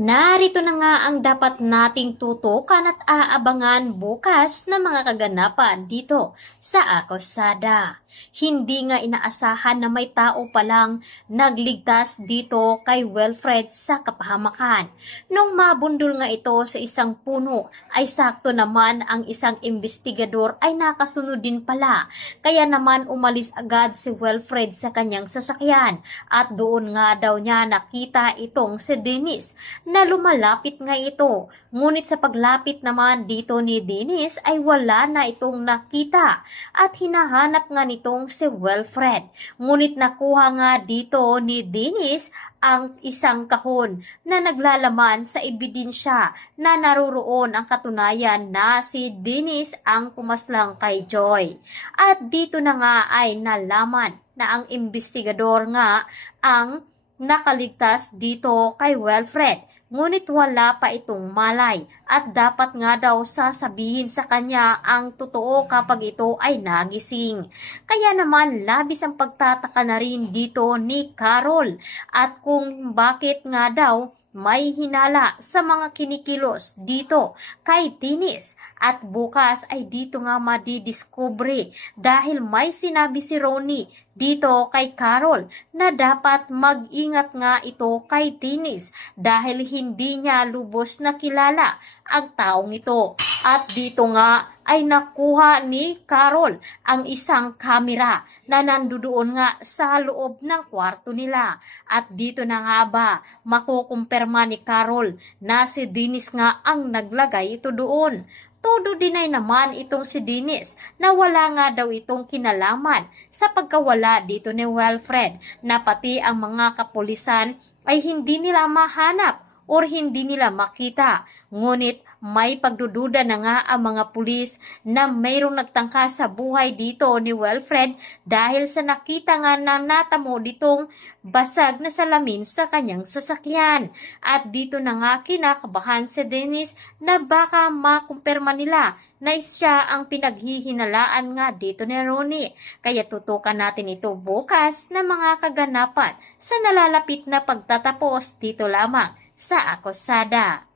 Narito na nga ang dapat nating tutukan at aabangan bukas na mga kaganapan dito sa Akosada. Hindi nga inaasahan na may tao palang nagligtas dito kay Wilfred sa kapahamakan. Nung mabundol nga ito sa isang puno, ay sakto naman ang isang investigador ay nakasunod din pala. Kaya naman umalis agad si Wilfred sa kanyang sasakyan at doon nga daw niya nakita itong si Dennis na lumalapit nga ito. Ngunit sa paglapit naman dito ni Dennis ay wala na itong nakita at hinahanap nga nitong si Wilfred. Ngunit nakuha nga dito ni Dennis ang isang kahon na naglalaman sa ebidensya na naroroon ang katunayan na si Dennis ang pumaslang kay Joy. At dito na nga ay nalaman na ang investigador nga ang nakaligtas dito kay Wilfred. Ngunit wala pa itong malay at dapat nga daw sasabihin sa kanya ang totoo kapag ito ay nagising. Kaya naman labis ang pagtataka na rin dito ni Carol at kung bakit nga daw may hinala sa mga kinikilos dito kay Dennis at bukas ay dito nga madidiskubre dahil may sinabi si Ronnie dito kay Carol na dapat mag-ingat nga ito kay Dennis dahil hindi niya lubos na kilala ang taong ito. At dito nga ay nakuha ni Carol ang isang kamera na nandoon nga sa loob ng kwarto nila. At dito na nga ba makukumpirma ni Carol na si Dennis nga ang naglagay ito doon. Todo dinay naman itong si Dennis na wala nga daw itong kinalaman sa pagkawala dito ni Wilfred na pati ang mga kapulisan ay hindi nila mahanap or hindi nila makita. Ngunit may pagdududa na nga ang mga pulis na mayroong nagtangka sa buhay dito ni Wilfred dahil sa nakita nga na natamo ditong basag na salamin sa kanyang sasakyan. At dito na nga kinakabahan si Dennis na baka makumpirma nila na siya ang pinaghihinalaan nga dito ni Ronnie. Kaya tutukan natin ito bukas na mga kaganapan sa nalalapit na pagtatapos dito lamang sa Akosada.